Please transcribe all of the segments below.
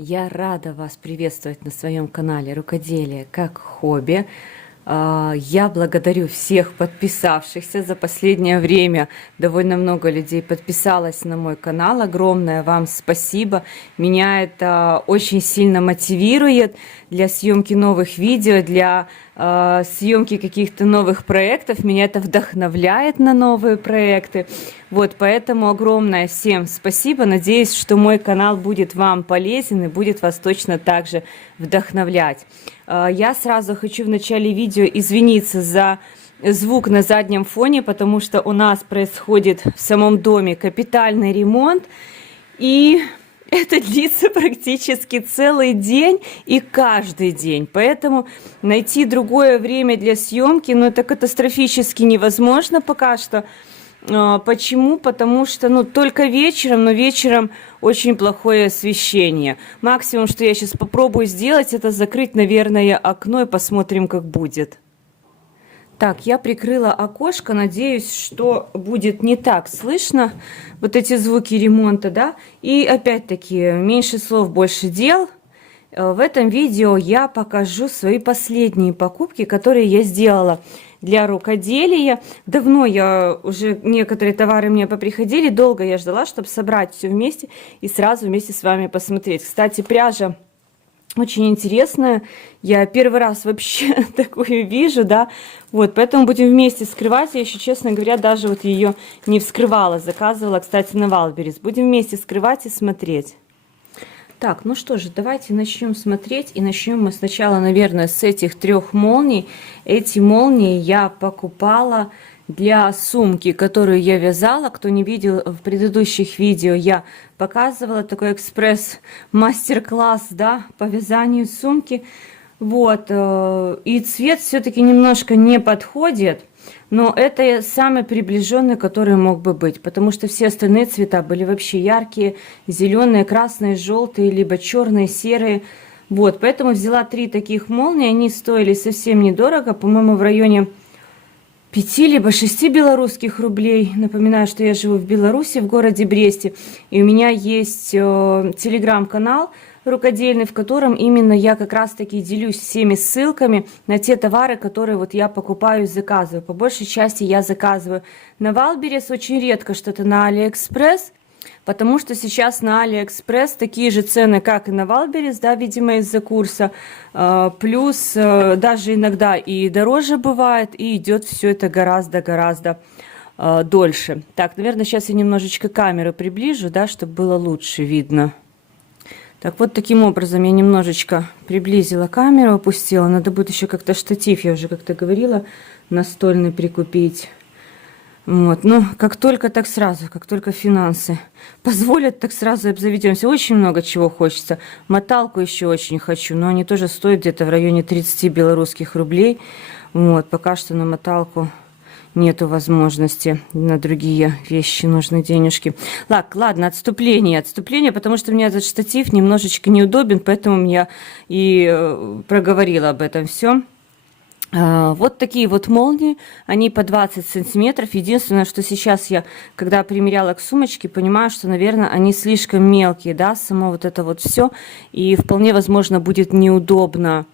Я рада вас приветствовать на своем канале «Рукоделие как хобби». Я благодарю всех подписавшихся. За последнее время довольно много людей подписалось на мой канал. Огромное вам спасибо. Меня это очень сильно мотивирует для съемки новых видео, для съемки каких-то новых проектов. Меня это вдохновляет на новые проекты. Вот, поэтому огромное всем спасибо. Надеюсь, что мой канал будет вам полезен и будет вас точно так же вдохновлять. Я сразу хочу в начале видео извиниться за звук на заднем фоне, потому что у нас происходит в самом доме капитальный ремонт. И это длится практически целый день и каждый день. Поэтому найти другое время для съемки, это катастрофически невозможно пока что. Почему? Потому что, только вечером, но вечером очень плохое освещение. Максимум, что я сейчас попробую сделать, это закрыть, наверное, окно и посмотрим, как будет. Так, я прикрыла окошко, надеюсь, что будет не так слышно вот эти звуки ремонта, да? И опять-таки, меньше слов, больше дел. В этом видео я покажу свои последние покупки, которые я сделала для рукоделия. Давно уже некоторые товары мне поприходили, долго я ждала, чтобы собрать все вместе и сразу вместе с вами посмотреть. Кстати, пряжа очень интересная, я первый раз вообще такую вижу, да, вот, поэтому будем вместе скрывать. Я еще, честно говоря, даже вот ее не вскрывала, заказывала, кстати, на Валберес. Будем вместе скрывать и смотреть. Так, ну что же, давайте начнем смотреть. И начнем мы сначала, наверное, с этих 3 молний. Эти молнии я покупала для сумки, которую я вязала. Кто не видел, в предыдущих видео я показывала такой экспресс-мастер-класс, да, по вязанию сумки. Вот, и цвет все-таки немножко не подходит. Но это самый приближенный, который мог бы быть, потому что все остальные цвета были вообще яркие, зеленые, красные, желтые, либо черные, серые. Вот, поэтому взяла 3 таких молнии, они стоили совсем недорого, по-моему, в районе 5 либо 6 белорусских рублей. Напоминаю, что я живу в Беларуси, в городе Бресте, и у меня есть телеграм-канал рукодельный, в котором именно я как раз таки делюсь всеми ссылками на те товары, которые вот я покупаю и заказываю. По большей части я заказываю на Валберес, очень редко что-то на Алиэкспресс, потому что сейчас на Алиэкспресс такие же цены, как и на Валберес, да, видимо, из-за курса. Плюс даже иногда и дороже бывает, и идет все это гораздо-гораздо дольше. Так, наверное, сейчас я немножечко камеру приближу, да, чтобы было лучше видно. Так, вот таким образом я немножечко приблизила камеру, опустила. Надо будет еще как-то штатив, я уже как-то говорила, настольный прикупить. Вот, ну, как только, так сразу, как только финансы позволят, так сразу обзаведемся. Очень много чего хочется. Моталку еще очень хочу, но они тоже стоят где-то в районе 30 белорусских рублей. Вот, пока что на моталку нету возможности, на другие вещи нужны денежки. Ладно, отступление, потому что у меня этот штатив немножечко неудобен, поэтому я и проговорила об этом все. Вот такие вот молнии, они по 20 сантиметров. Единственное, что сейчас я, когда примеряла к сумочке, понимаю, что, наверное, они слишком мелкие, да, само вот это вот все, и вполне возможно будет неудобно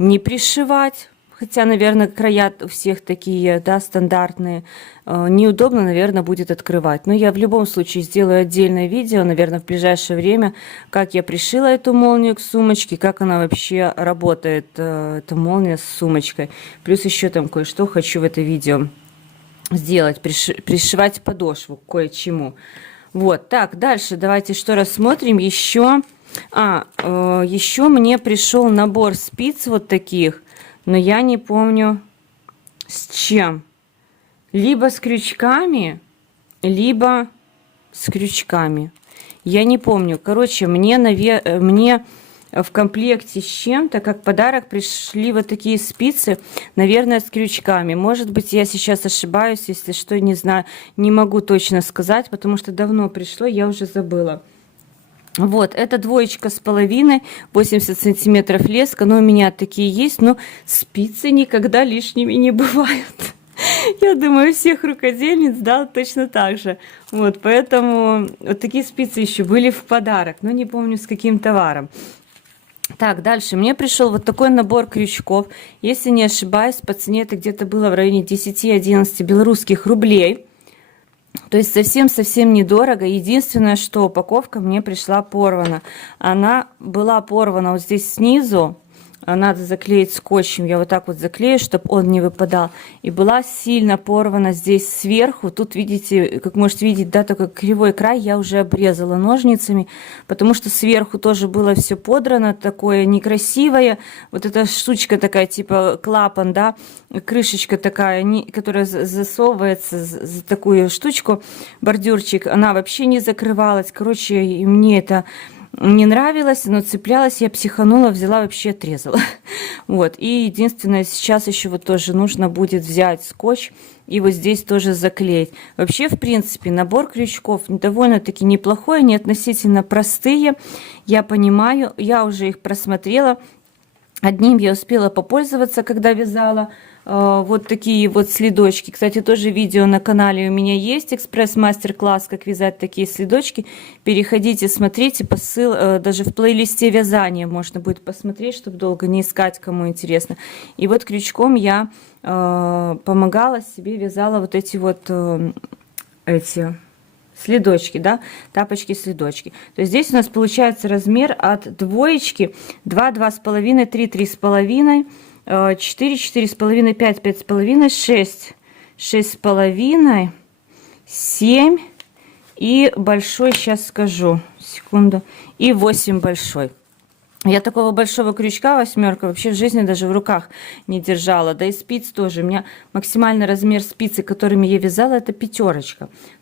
не пришивать. Хотя, наверное, края у всех такие, да, стандартные. Неудобно, наверное, будет открывать. Но я в любом случае сделаю отдельное видео, наверное, в ближайшее время, как я пришила эту молнию к сумочке, как она вообще работает, эта молния с сумочкой. Плюс еще там кое-что хочу в это видео сделать, пришивать подошву кое-чему. Вот, так, дальше давайте что рассмотрим еще. Еще мне пришел набор спиц вот таких. Но я не помню с чем. Либо с крючками, либо с крючками. Я не помню. Короче, мне в комплекте с чем-то, как подарок, пришли вот такие спицы, наверное, с крючками. Может быть, я сейчас ошибаюсь, если что, не знаю, не могу точно сказать, потому что давно пришло, я уже забыла. Вот, это 2,5, 80 сантиметров леска, но у меня такие есть, но спицы никогда лишними не бывают. Я думаю, всех рукодельниц, да, точно так же. Вот, поэтому вот такие спицы еще были в подарок, но не помню с каким товаром. Так, дальше. Мне пришел вот такой набор крючков. Если не ошибаюсь, по цене это где-то было в районе 10-11 белорусских рублей. То есть совсем-совсем недорого. Единственное, что упаковка мне пришла порвана. Она была порвана вот здесь снизу. Надо заклеить скотчем. Я вот так вот заклею, чтобы он не выпадал. И была сильно порвана здесь сверху. Тут видите, как можете видеть, да, такой кривой край я уже обрезала ножницами, потому что сверху тоже было все подрано, такое некрасивое. Вот эта штучка такая, типа клапан, да, крышечка такая, которая засовывается за такую штучку, бордюрчик, она вообще не закрывалась. Короче, и мне это не нравилось, но цеплялась, я психанула, взяла, вообще отрезала. Вот, и единственное, сейчас еще вот тоже нужно будет взять скотч и вот здесь тоже заклеить. Вообще, в принципе, набор крючков довольно-таки неплохой, они относительно простые, я понимаю, я уже их просмотрела. Одним я успела попользоваться, когда вязала. Вот такие вот следочки. Кстати, тоже видео на канале у меня есть. Экспресс-мастер-класс, как вязать такие следочки. Переходите, смотрите. Даже в плейлисте вязания можно будет посмотреть, чтобы долго не искать, кому интересно. И вот крючком я помогала себе, вязала вот эти вот следочки, да, тапочки-следочки. То есть здесь у нас получается размер от двоечки 2, 2,5, 3, 3,5, 4, 4,5, 5, 5,5, 6, 6,5, 7 и большой, сейчас скажу, секунду, и 8 большой. Я такого большого крючка восьмерка вообще в жизни даже в руках не держала. Да и спиц тоже. У меня максимальный размер спицы, которыми я вязала, это 5.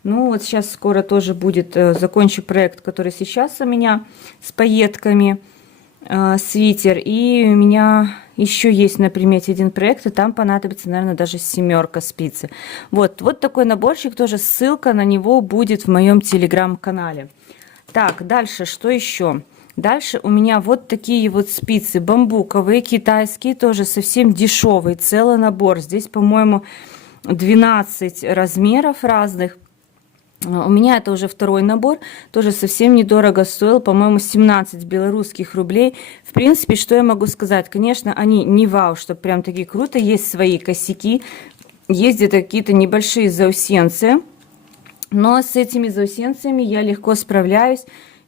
Ну вот сейчас скоро тоже будет, закончу проект, который сейчас у меня с пайетками, свитер. И у меня еще есть на примете один проект, и там понадобится, наверное, даже 7 спицы. Вот такой наборчик, тоже ссылка на него будет в моем телеграм-канале. Так, дальше, что еще? Дальше у меня вот такие вот спицы бамбуковые, китайские, тоже совсем дешевый, целый набор. Здесь, по-моему, 12 размеров разных. У меня это уже второй набор, тоже совсем недорого стоил, по-моему, 17 белорусских рублей. В принципе, что я могу сказать? Конечно, они не вау, что прям такие круто, есть свои косяки, есть где-то какие-то небольшие заусенцы, но с этими заусенцами я легко справляюсь.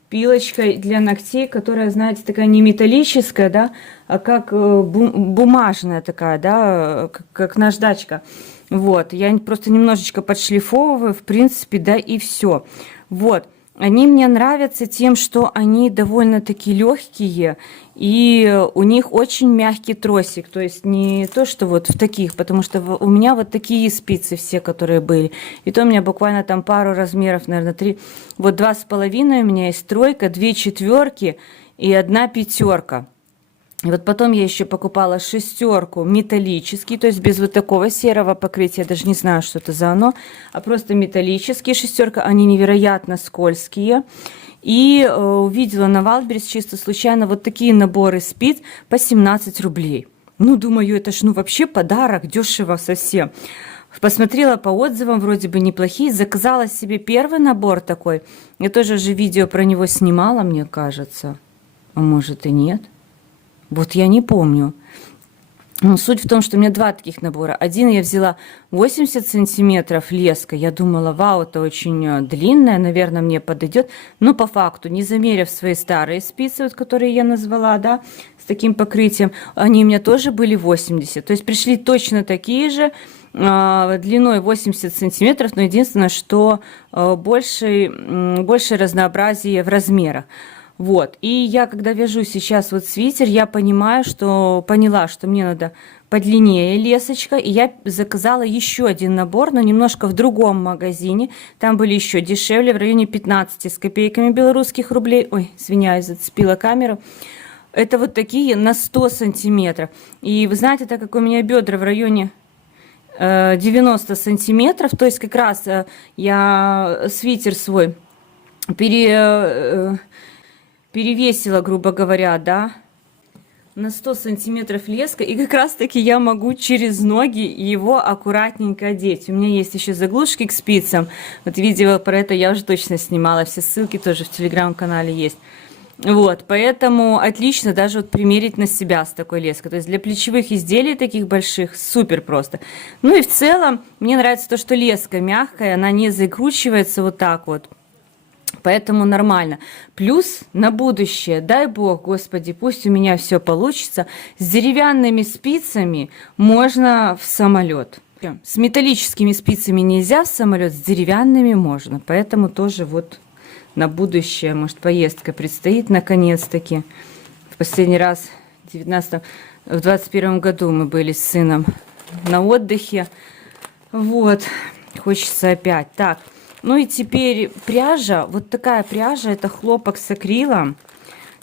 Пилочкой для ногтей, которая, знаете, такая не металлическая, да, а как бумажная такая, да, как наждачка. Вот, я просто немножечко подшлифовываю, в принципе, да, и все. Вот, они мне нравятся тем, что они довольно-таки легкие, и у них очень мягкий тросик, то есть не то, что вот в таких, потому что у меня вот такие спицы все, которые были. И то у меня буквально там пару размеров, наверное, 3. Вот 2,5 у меня есть 3, 2 четверки и 1 5. И вот потом я еще покупала 6 металлический, то есть без вот такого серого покрытия, я даже не знаю, что это за оно, а просто металлические 6, они невероятно скользкие. И увидела на Валберес чисто случайно вот такие наборы спиц по 17 рублей. Ну, думаю, это ж ну вообще подарок, дешево совсем. Посмотрела по отзывам, вроде бы неплохие, заказала себе первый набор такой. Я тоже же видео про него снимала, мне кажется. А может и нет. Вот я не помню. Но суть в том, что у меня 2 таких набора. Один я взяла 80 сантиметров леска. Я думала, вау, это очень длинная, наверное, мне подойдет. Но по факту, не замерив свои старые спицы, вот, которые я назвала, да, с таким покрытием, они у меня тоже были 80. То есть пришли точно такие же, длиной 80 сантиметров, но единственное, что больше разнообразие в размерах. Вот, и я, когда вяжу сейчас вот свитер, я поняла, что мне надо подлиннее лесочка, и я заказала еще один набор, но немножко в другом магазине, там были еще дешевле, в районе 15 с копейками белорусских рублей, ой, извиняюсь, зацепила камеру, это вот такие на 100 сантиметров, и вы знаете, так как у меня бедра в районе 90 сантиметров, то есть как раз я свитер свой перевесила, грубо говоря, да, на 100 сантиметров леска, и как раз таки я могу через ноги его аккуратненько одеть. У меня есть еще заглушки к спицам. Вот видео про это я уже точно снимала, все ссылки тоже в телеграм-канале есть. Вот, поэтому отлично даже вот примерить на себя с такой леской. То есть для плечевых изделий таких больших супер просто. Ну и в целом мне нравится то, что леска мягкая, она не закручивается вот так вот. Поэтому нормально. Плюс на будущее, дай бог, господи, пусть у меня все получится, с деревянными спицами можно в самолет. С металлическими спицами нельзя в самолет, с деревянными можно. Поэтому тоже вот на будущее, может, поездка предстоит наконец-таки. В последний раз в 21 году мы были с сыном на отдыхе. Вот, хочется опять. Так, ну и теперь пряжа. Вот такая пряжа, это хлопок с акрилом.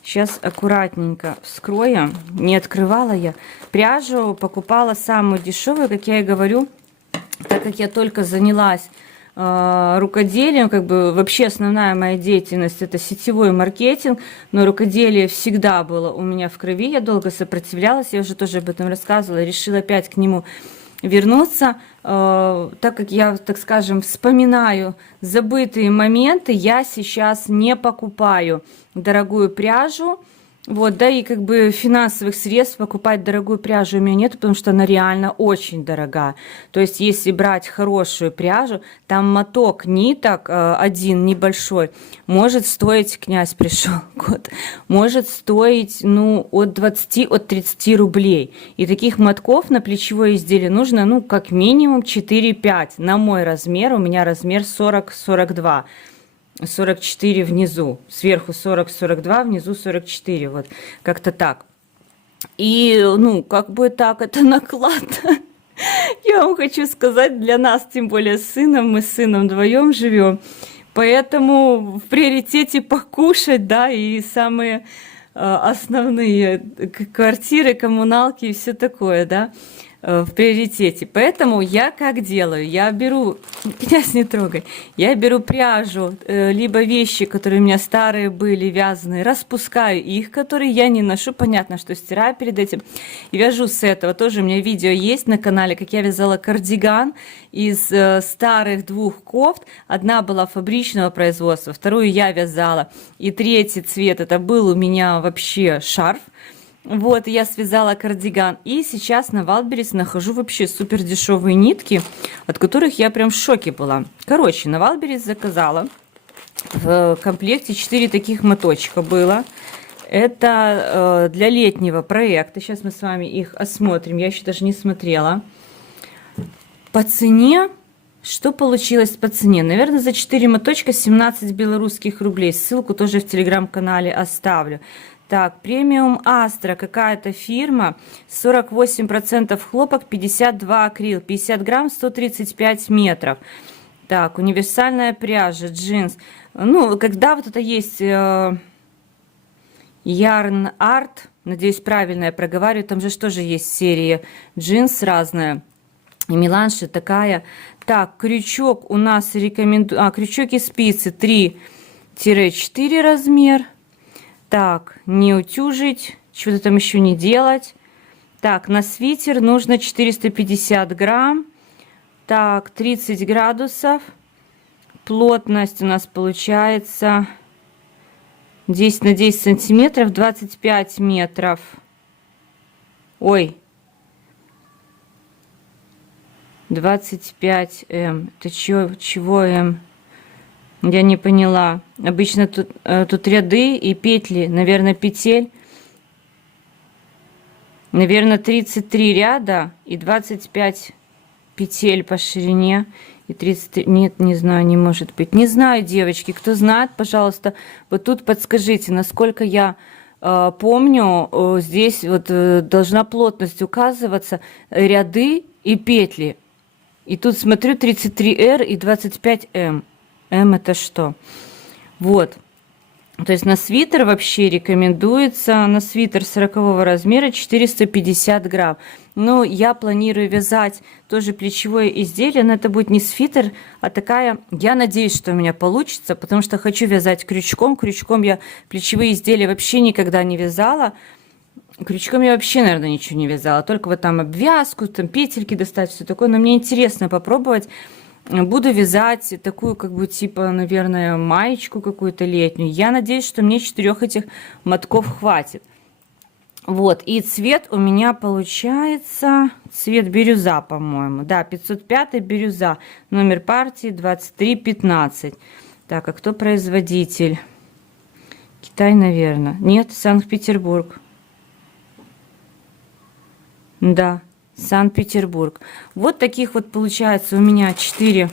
Сейчас аккуратненько вскроем. Не открывала я. Пряжу покупала самую дешевую, как я и говорю, так как я только занялась рукоделием, как бы вообще основная моя деятельность это сетевой маркетинг, но рукоделие всегда было у меня в крови, я долго сопротивлялась, я уже тоже об этом рассказывала, решила опять к нему вернуться, так как я, так скажем, вспоминаю забытые моменты, я сейчас не покупаю дорогую пряжу. Вот, да, и как бы финансовых средств покупать дорогую пряжу у меня нет, потому что она реально очень дорогая. То есть, если брать хорошую пряжу, там моток ниток, один небольшой, может стоить, князь пришел, год, может стоить, ну, от 20, от 30 рублей. И таких мотков на плечевое изделие нужно, ну, как минимум 4-5. На мой размер, у меня размер 40-42. 44 внизу, сверху 40-42, внизу 44, вот, как-то так. И, ну, как бы так, это наклад. Я вам хочу сказать, для нас, тем более с сыном, мы с сыном вдвоем живем, поэтому в приоритете покушать, да, и самые основные квартиры, коммуналки и все такое, да, в приоритете. Поэтому я как делаю? Я беру, князь, не трогай, я беру пряжу, либо вещи, которые у меня старые были, вязаные, распускаю их, которые я не ношу, понятно, что стираю перед этим, и вяжу с этого. Тоже у меня видео есть на канале, как я вязала кардиган из старых двух кофт. Одна была фабричного производства, вторую я вязала, и третий цвет, это был у меня вообще шарф. Вот, я связала кардиган. И сейчас на Wildberries нахожу вообще супер дешевые нитки, от которых я прям в шоке была. Короче, на Wildberries заказала. В комплекте 4 таких моточка было. Это для летнего проекта. Сейчас мы с вами их осмотрим. Я еще даже не смотрела. По цене... Что получилось по цене? Наверное, за 4 моточка 17 белорусских рублей. Ссылку тоже в телеграм-канале оставлю. Так, премиум Астра, какая-то фирма, 48% хлопок, 52 акрил, 50 грамм, 135 метров. Так, универсальная пряжа, джинс. Ну, когда вот это есть Yarn Art, надеюсь, правильно я проговариваю, там же тоже есть серия джинс разная. И меланж такая. Так, крючок у нас рекомендую, крючок и спицы 3-4 размер. Так, не утюжить, что-то там еще не делать. Так, на свитер нужно 450 грамм. Так, 30 градусов. Плотность у нас получается 10 на 10 сантиметров, 25 метров. Ой, 25 М. Это чего М? Я не поняла. Обычно тут ряды и петли. Наверное, петель. Наверное, 33 ряда и 25 петель по ширине. И 33... Нет, не знаю, не может быть. Не знаю, девочки. Кто знает, пожалуйста, вот тут подскажите, насколько я помню, здесь вот должна плотность указываться. Ряды и петли. И тут смотрю 33R и 25М. М это что? Вот. То есть на свитер вообще рекомендуется, на свитер 40 размера 450 грамм. Но я планирую вязать тоже плечевое изделие, но это будет не свитер, а такая, я надеюсь, что у меня получится, потому что хочу вязать крючком. Крючком я плечевые изделия вообще никогда не вязала. Крючком я вообще, наверное, ничего не вязала. Только вот там обвязку, там петельки достать, все такое. Но мне интересно попробовать. Буду вязать такую, как бы, типа, наверное, маечку какую-то летнюю. Я надеюсь, что мне 4 этих мотков хватит. Вот, и цвет у меня получается цвет бирюза, по-моему. Да, 505 бирюза. Номер партии 2315. Так, а кто производитель? Китай, наверное. Нет, Санкт-Петербург. Да, Санкт-Петербург. Вот таких вот получается у меня 4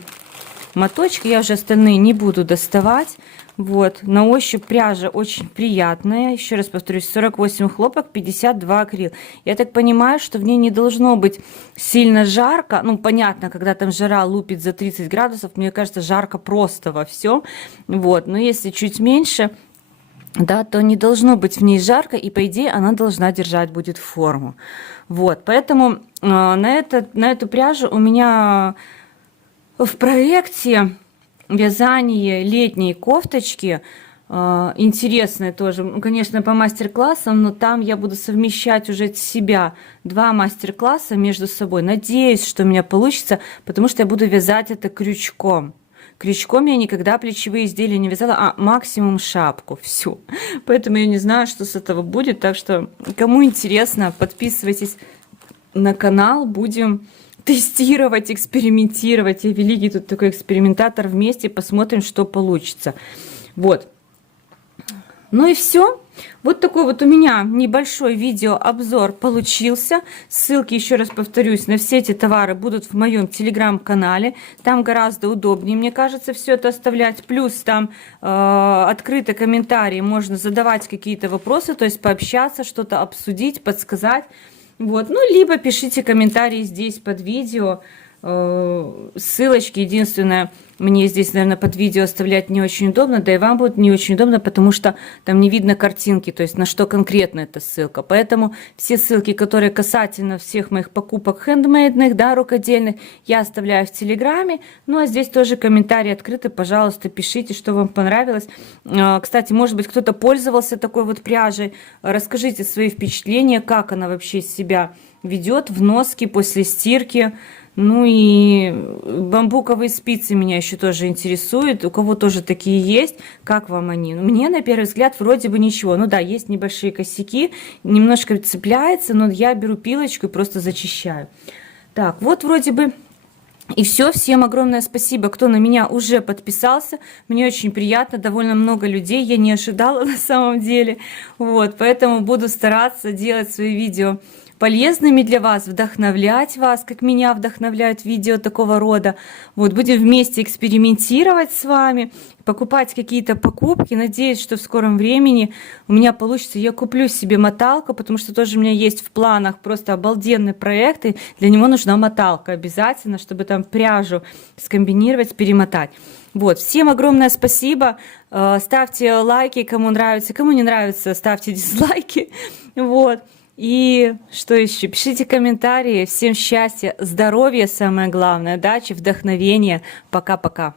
моточка. Я уже остальные не буду доставать. Вот, на ощупь пряжа очень приятная. Еще раз повторюсь, 48 хлопок, 52 акрил. Я так понимаю, что в ней не должно быть сильно жарко. Ну, понятно, когда там жара лупит за 30 градусов, мне кажется, жарко просто во всем. Вот, но если чуть меньше, да, то не должно быть в ней жарко, и по идее она должна держать будет форму. Вот, поэтому на эту пряжу у меня в проекте вязание летней кофточки. Интересное тоже, ну, конечно, по мастер-классам, но там я буду совмещать уже себя 2 мастер-класса между собой. Надеюсь, что у меня получится, потому что я буду вязать это крючком. Крючком я никогда плечевые изделия не вязала, а максимум шапку. Все. Поэтому я не знаю, что с этого будет. Так что, кому интересно, подписывайтесь на канал. Будем тестировать, экспериментировать. Я великий тут такой экспериментатор вместе. Посмотрим, что получится. Вот. Ну и все. Вот такой вот у меня небольшой видеообзор получился. Ссылки, еще раз повторюсь, на все эти товары будут в моем телеграм-канале. Там гораздо удобнее, мне кажется, все это оставлять. Плюс там открытые комментарии, можно задавать какие-то вопросы, то есть пообщаться, что-то обсудить, подсказать. Вот. Ну, либо пишите комментарии здесь под видео. Ссылочки, единственное, мне здесь, наверное, под видео оставлять не очень удобно, да и вам будет не очень удобно, потому что там не видно картинки, то есть на что конкретно эта ссылка. Поэтому все ссылки, которые касательно всех моих покупок хендмейдных, да, рукодельных, я оставляю в Телеграме. Ну, а здесь тоже комментарии открыты, пожалуйста, пишите, что вам понравилось. Кстати, может быть, кто-то пользовался такой вот пряжей, расскажите свои впечатления, как она вообще себя ведет в носке после стирки. Ну и бамбуковые спицы меня еще тоже интересуют. У кого тоже такие есть, как вам они? Мне на первый взгляд вроде бы ничего. Ну да, есть небольшие косяки, немножко цепляется, но я беру пилочку и просто зачищаю. Так, вот вроде бы и все. Всем огромное спасибо, кто на меня уже подписался. Мне очень приятно, довольно много людей, я не ожидала на самом деле. Вот, поэтому буду стараться делать свои видео полезными для вас, вдохновлять вас, как меня вдохновляют видео такого рода. Вот, будем вместе экспериментировать с вами, покупать какие-то покупки. Надеюсь, что в скором времени у меня получится. Я куплю себе моталку, потому что тоже у меня есть в планах просто обалденный проект, и для него нужна моталка обязательно, чтобы там пряжу скомбинировать, перемотать. Вот, всем огромное спасибо. Ставьте лайки, кому нравится, кому не нравится, ставьте дизлайки. Вот. И что еще? Пишите комментарии. Всем счастья, здоровья, самое главное, удачи, вдохновения. Пока-пока.